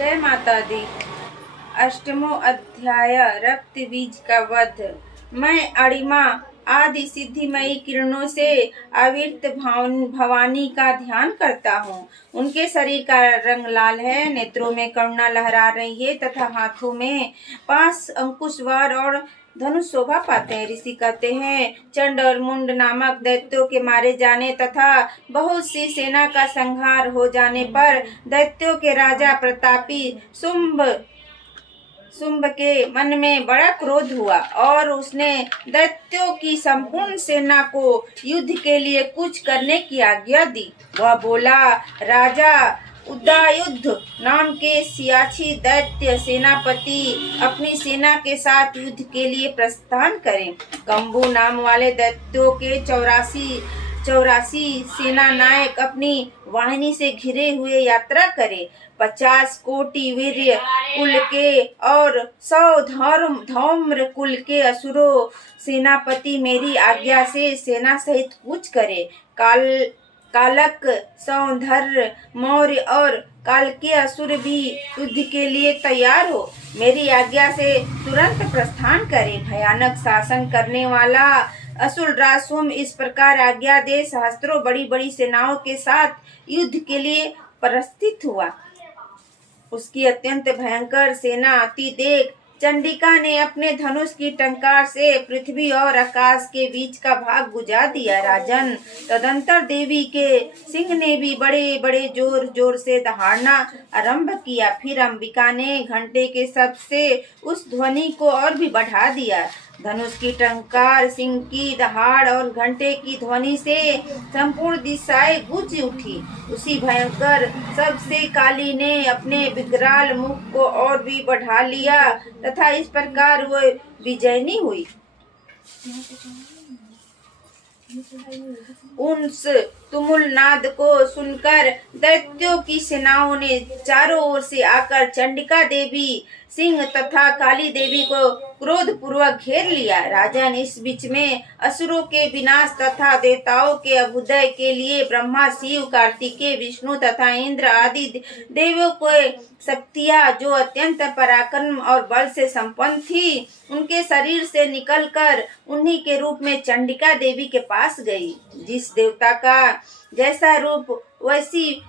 जय माता दी। अष्टमो अध्याय रक्त बीज का वध। मैं अणिमा आदि सिद्धिमयी किरणों से आविर्त भवानी का ध्यान करता हूँ। उनके शरीर का रंग लाल है, नेत्रों में करुणा लहरा रही है तथा हाथों में 5 अंकुश वर और धनुष शोभा पाते हैं। ऋषि कहते हैं, चंड और मुंड नामक दैत्यों के मारे जाने तथा बहुत सी सेना का संहार हो जाने पर दैत्यों के राजा प्रतापी शुंभ के मन में बड़ा क्रोध हुआ और उसने दैत्यों की संपूर्ण सेना को युद्ध के लिए कूच करने की आज्ञा दी। वह बोला, राजा उदयुद्ध नाम के सियाची दैत्य सेनापति अपनी सेना के साथ युद्ध के लिए प्रस्थान करें। कंबू नाम वाले दैत्यों के 84 सेना नायक अपनी वाहिनी से घिरे हुए यात्रा करे। 50 कोटि वीर्य कुल के और 100 धौम्र कुल के असुरों सेनापति मेरी आज्ञा से सेना सहित कूच करे। कालक, सौंधर, मौर्य और काल के असुर भी युद्ध के लिए तैयार हो मेरी आज्ञा से तुरंत प्रस्थान करे। भयानक शासन करने वाला असुर राज शुंभ इस प्रकार आज्ञा दे सहस्त्रों बड़ी बड़ी सेनाओं के साथ युद्ध के लिए प्रस्थित हुआ। उसकी अत्यंत भयंकर सेना आती देख चंडिका ने अपने धनुष की टंकार से पृथ्वी और आकाश के बीच का भाग बुझा दिया। राजन, तदंतर देवी के सिंह ने भी बड़े बड़े जोर जोर से दहाड़ना आरंभ किया। फिर अंबिका ने घंटे के शब्द से उस ध्वनि को और भी बढ़ा दिया। धनुष की टंकार, सिंह की दहाड़ और घंटे की ध्वनि से संपूर्ण दिशाएं गूंज उठी। उसी भयंकर सबसे काली ने अपने विकराल मुख को और भी बढ़ा लिया तथा इस प्रकार वो विजयनी हुई। उस तुमुल नाद को सुनकर दैत्यों की सेनाओं ने चारों ओर से आकर चंडिका देवी, सिंह तथा काली देवी को क्रोध पूर्वक घेर लिया। राजन, इस बीच में असुरों के विनाश तथा देवताओं के अभ्युदय के लिए ब्रह्मा, शिव, कार्तिकेय, विष्णु तथा इंद्र आदि देवों को शक्तियां जो अत्यंत पराक्रम और बल से संपन्न थी, उनके शरीर से निकलकर उन्हीं के रूप में चंडिका देवी के पास गई। जिस देवता का जैसा रूप, वैसी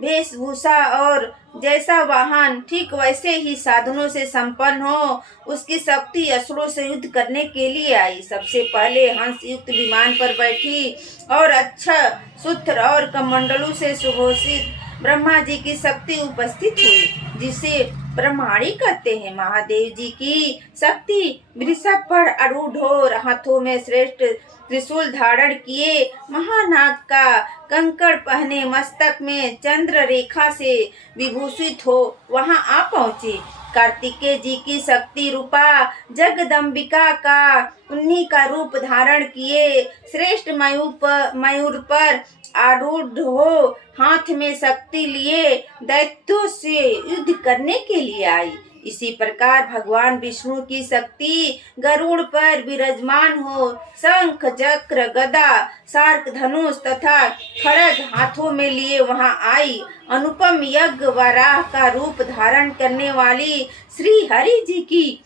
वेशभूषा और जैसा वाहन, ठीक वैसे ही साधनों से संपन्न हो, उसकी शक्ति असुरों से युद्ध करने के लिए आई। सबसे पहले हंस युक्त विमान पर बैठी और अच्छा सूत्र और कमंडलों से सुभूषित ब्रह्मा जी की शक्ति उपस्थित हुई, जिसे ब्रह्माणी कहते हैं। महादेव जी की शक्ति वृषभ पर आरूढ़ हो हाथों में श्रेष्ठ त्रिशूल धारण किए, महानाग का कंकड़ पहने, मस्तक में चंद्र रेखा से विभूषित हो वहां आ पहुंचे। कार्तिकेय जी की शक्ति रूपा जगदम्बिका का उन्हीं का रूप धारण किए श्रेष्ठ मयूर पर आरूढ़ हो हाथ में शक्ति लिए दैत्यों से युद्ध करने के लिए आई। इसी प्रकार भगवान विष्णु की शक्ति गरुड़ पर विराजमान हो शंख, चक्र, गदा, शार्क, धनुष तथा खड्ग हाथों में लिए वहां आई। अनुपम यज्ञ वराह का रूप धारण करने वाली श्री हरि जी की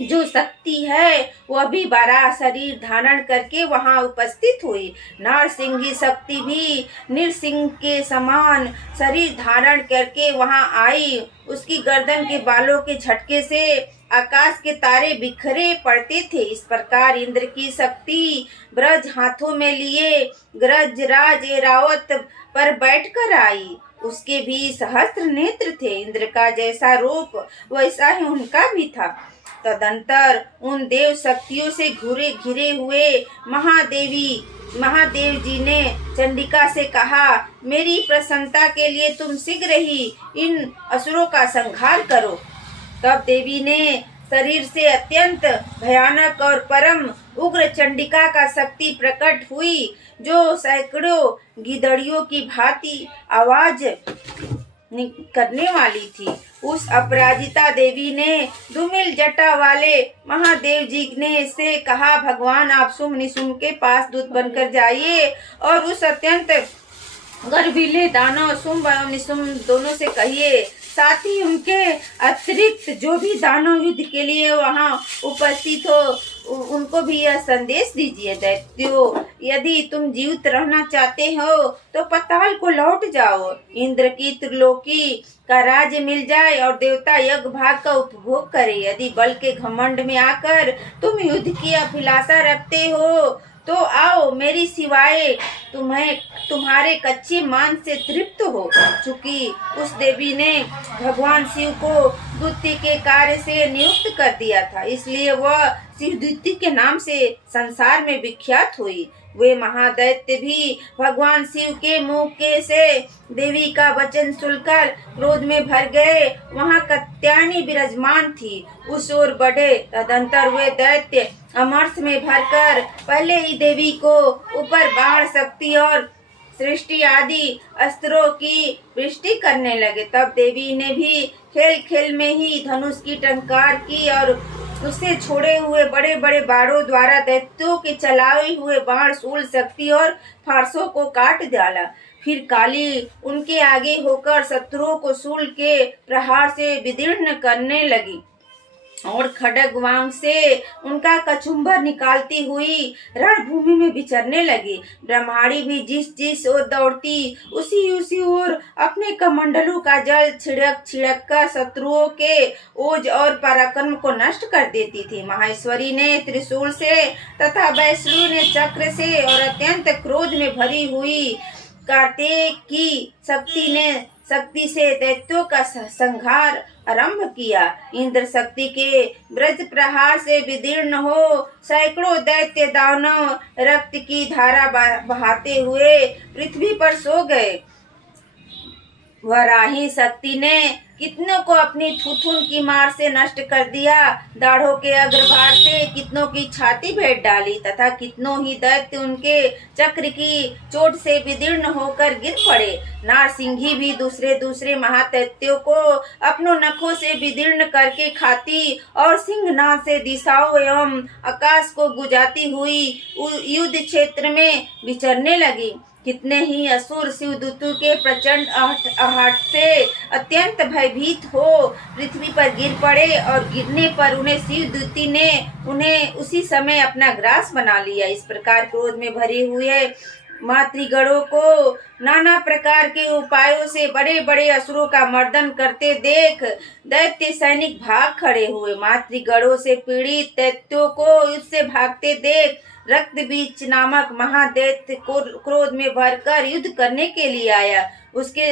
जो शक्ति है, वह भी बारह शरीर धारण करके वहां उपस्थित हुई। नरसिंह शक्ति भी नृसिंह के समान शरीर धारण करके वहां आई। उसकी गर्दन के बालों के झटके से आकाश के तारे बिखरे पड़ते थे। इस प्रकार इंद्र की शक्ति ब्रज हाथों में लिए गजराज ऐरावत पर बैठकर आई। उसके भी सहस्त्र नेत्र थे। इंद्र का जैसा रूप वैसा ही उनका भी था। तदंतर उन देव शक्तियों से घिरे हुए महादेव जी ने चंडिका से कहा, मेरी प्रसन्नता के लिए तुम शीघ्र ही इन असुरों का संहार करो। तब देवी ने शरीर से अत्यंत भयानक और परम उग्र चंडिका का शक्ति प्रकट हुई, जो सैकड़ों गिदड़ियों की भांति आवाज करने वाली थी। उस अपराजिता देवी ने दुमिल जटा वाले महादेव जी ने से कहा, भगवान आप शुंभ निशुंभ के पास दूत बनकर जाइए और उस अत्यंत गर्वीले दानव शुंभ एवं निशुंभ दोनों से कहिए, साथ ही उनके अतिरिक्त जो भी दानव युद्ध के लिए वहां उपस्थित हो उनको भी यह संदेश दीजिए, दैत्यों, यदि तुम जीवित रहना चाहते हो तो पाताल को लौट जाओ, इंद्र की त्रिलोकी का राज्य मिल जाए और देवता यज्ञ भाग का उपभोग करे। यदि बल के घमंड में आकर तुम युद्ध की अभिलाषा रखते हो तो आओ, मेरी सिवाय तुम्हारे कच्चे मांस से तृप्त हो। चूंकि उस देवी ने भगवान शिव को दूती के कार्य से नियुक्त कर दिया था, इसलिए वह शिवदूती के नाम से संसार में विख्यात हुई। वे महादैत्य भी भगवान शिव के मुंह के से देवी का वचन सुनकर क्रोध में भर गए। वहां कात्यायनी विराजमान थी, उस ओर बढ़े। तदंतर वे दैत्य अमरस में भरकर पहले ही देवी को ऊपर बाढ़ शक्ति और सृष्टि आदि अस्त्रों की वृष्टि करने लगे। तब देवी ने भी खेल खेल में ही धनुष की टंकार की और उससे छोड़े हुए बड़े बड़े बाणों द्वारा दैत्यों के चलाए हुए बाण शूल शक्ति और फारसों को काट डाला। फिर काली उनके आगे होकर शत्रुओं को शूल के प्रहार से विदीर्ण करने लगी और खड्ग वांग से उनका कचुम्बर निकालती हुई रणभूमि में विचरने लगी। ब्रह्माणी भी जिस ओर दौड़ती उसी ओर अपने कमंडलों का जल छिड़क कर शत्रुओं के ओज और पराक्रम को नष्ट कर देती थी। माहेश्वरी ने त्रिशूल से तथा वैष्णु ने चक्र से और अत्यंत क्रोध में भरी हुई कार्तिक की शक्ति से दैत्यों का संहार आरंभ किया। इंद्र शक्ति के वज्र प्रहार से विदीर्ण हो सैकड़ों दैत्य दानव रक्त की धारा बहाते हुए पृथ्वी पर सो गए। वराही शक्ति ने कितनों को अपनी थुथुन की मार से नष्ट कर दिया, दाढ़ों के अग्रभाग से कितनों की छाती भेद डाली तथा कितनों ही दैत्य उनके चक्र की चोट से विदीर्ण होकर गिर पड़े। नारसिंही भी दूसरे महादैत्यों को अपनों नखों से विदीर्ण करके खाती और सिंहनाद से दिशाओं एवं आकाश को गुजाती हुई युद्ध क्षेत्र में विचरने लगी। कितने ही असुर शिवदूतों के प्रचंड आहट से अत्यंत भयभीत हो पृथ्वी पर गिर पड़े और गिरने पर उन्हें शिवदूती ने उन्हें उसी समय अपना ग्रास बना लिया। इस प्रकार क्रोध में भरे हुए मातृगणों को नाना प्रकार के उपायों से बड़े बड़े असुरों का मर्दन करते देख दैत्य सैनिक भाग खड़े हुए। मातृगणों से पीड़ित दैत्यों को उससे भागते देख रक्तबीज नामक महादैत्य क्रोध में भरकर युद्ध करने के लिए आया। उसके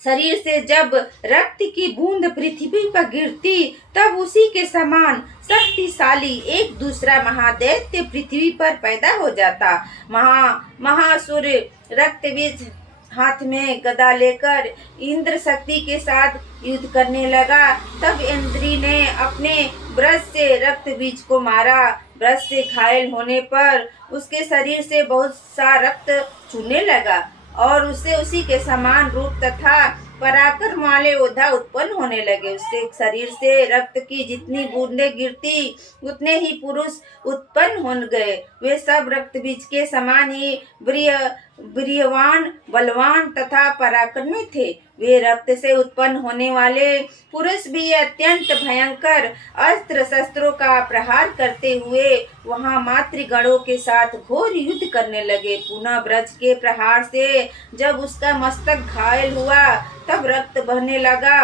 शरीर से जब रक्त की बूंद पृथ्वी पर गिरती तब उसी के समान शक्तिशाली एक दूसरा महादैत्य पृथ्वी पर पैदा हो जाता। महासुर रक्तबीज हाथ में गदा लेकर इंद्र शक्ति के साथ युद्ध करने लगा। तब इंद्री ने अपने ब्रश से रक्त बीज को मारा। ब्रश से घायल होने पर उसके शरीर से बहुत सा रक्त चूने लगा और उससे उसी के समान रूप तथा पराक्रम वाले योद्धा उत्पन्न होने लगे। उससे शरीर से रक्त की जितनी बूंदें गिरती उतने ही पुरुष उत्पन्न हो गए। वे सब रक्त बीज के समान ही वीर्यवान, बलवान तथा पराक्रमी थे। वे रक्त से उत्पन्न होने वाले पुरुष भी अत्यंत भयंकर अस्त्र शस्त्रों का प्रहार करते हुए वहां मातृगणों के साथ घोर युद्ध करने लगे। पुनः ब्रज के प्रहार से जब उसका मस्तक घायल हुआ तब रक्त बहने लगा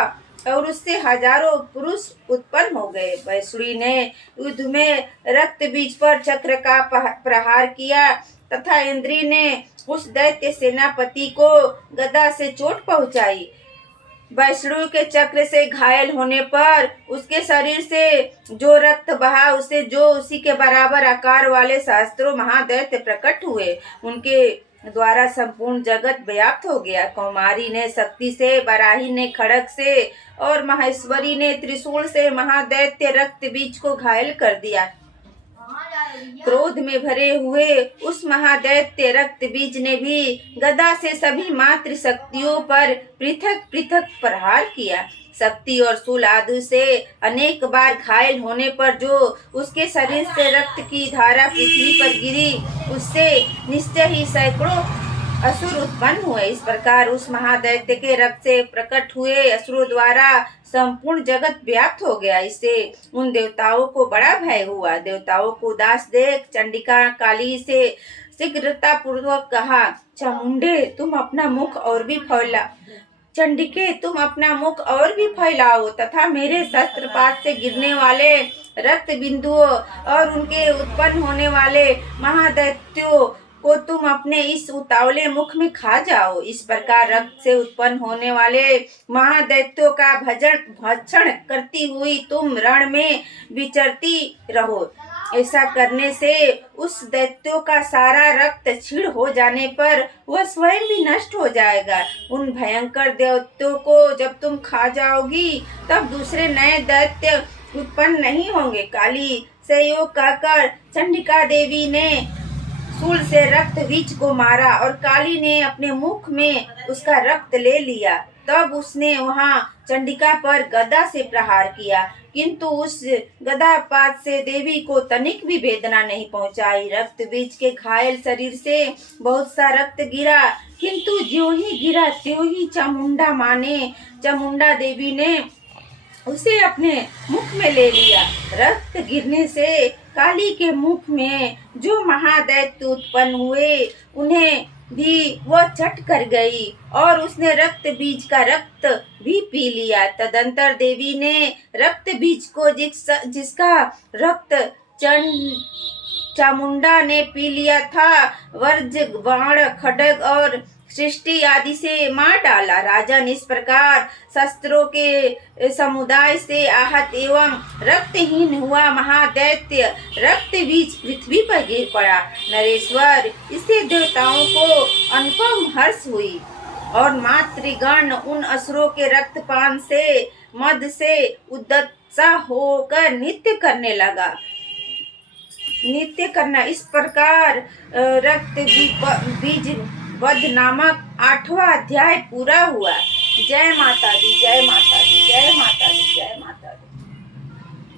और उससे हजारों पुरुष उत्पन्न हो गए। वैष्णवी ने युद्ध में रक्त बीज पर चक्र का प्रहार किया तथा इंद्री ने उस दैत्य सेनापति को गदा से चोट पहुंचाई। वैष्णव के चक्र से घायल होने पर उसके शरीर से जो रक्त बहा उसे उसी के बराबर आकार वाले सहस्त्रों महादैत्य प्रकट हुए। उनके द्वारा संपूर्ण जगत व्याप्त हो गया। कौमारी ने शक्ति से, बराही ने खड़ग से और माहेश्वरी ने त्रिशूल से महादैत्य रक्त बीज को घायल कर दिया। क्रोध में भरे हुए उस महादैत्य रक्त बीज ने भी गदा से सभी मातृ शक्तियों पर पृथक पृथक प्रहार किया। शक्ति और शूल आदि से अनेक बार घायल होने पर जो उसके शरीर से रक्त की धारा पृथ्वी पर गिरी उससे निश्चय ही सैकड़ों असुर उत्पन्न हुए। इस प्रकार उस महादैत्य के रक्त से प्रकट हुए असुरों द्वारा संपूर्ण जगत व्याप्त हो गया। इससे उन देवताओं को बड़ा भय हुआ। देवताओं को उदास देख चंडिका काली से शीघ्रता पूर्वक कहा, चामुंडे तुम अपना मुख और भी फैला चंडिके तुम अपना मुख और भी फैलाओ तथा मेरे शस्त्रपात से गिरने वाले रक्त बिंदुओं और उनके उत्पन्न होने वाले महादैत्यों को तुम अपने इस उतावले मुख में खा जाओ। इस प्रकार रक्त से उत्पन्न होने वाले महादैत्यों का भक्षण करती हुई तुम रण में विचरती रहो। ऐसा करने से उस दैत्यों का सारा रक्त क्षीण हो जाने पर वह स्वयं भी नष्ट हो जाएगा। उन भयंकर दैत्यों को जब तुम खा जाओगी तब दूसरे नए दैत्य उत्पन्न नहीं होंगे। काली से योग कहकर चंडिका देवी ने शूल से रक्त बीज को मारा और काली ने अपने मुख में उसका रक्त ले लिया। तब उसने वहां चंडिका पर गदा से प्रहार किया, किंतु उस गदापात से देवी को तनिक भी वेदना नहीं पहुंचाई। रक्त बीज के घायल शरीर से बहुत सा रक्त गिरा, किंतु ज्यों ही गिरा त्यों ही चामुंडा देवी ने उसे अपने मुख में ले लिया। रक्त गिरने से काली के मुख में जो महादैत्य उत्पन्न हुए उन्हें भी वह चट कर गई और उसने रक्त बीज का रक्त भी पी लिया। तदंतर देवी ने रक्त बीज को जिसका रक्त चामुंडा ने पी लिया था वज्र बाण खड्ग और सृष्टि आदि से मार डाला। राजन इस प्रकार शस्त्रों के समुदाय से आहत एवं रक्तहीन हुआ महादैत्य रक्त बीज पृथ्वी पर गिर पड़ा। नरेश्वर इससे देवताओं को अनुपम हर्ष हुई और मातृगण उन असुरों के रक्तपान से मद से उद्दत्सा होकर नित्य करना। इस प्रकार रक्त बीज वध नामक 8वां अध्याय पूरा हुआ। जय माता दी, जय माता दी, जय माता दी।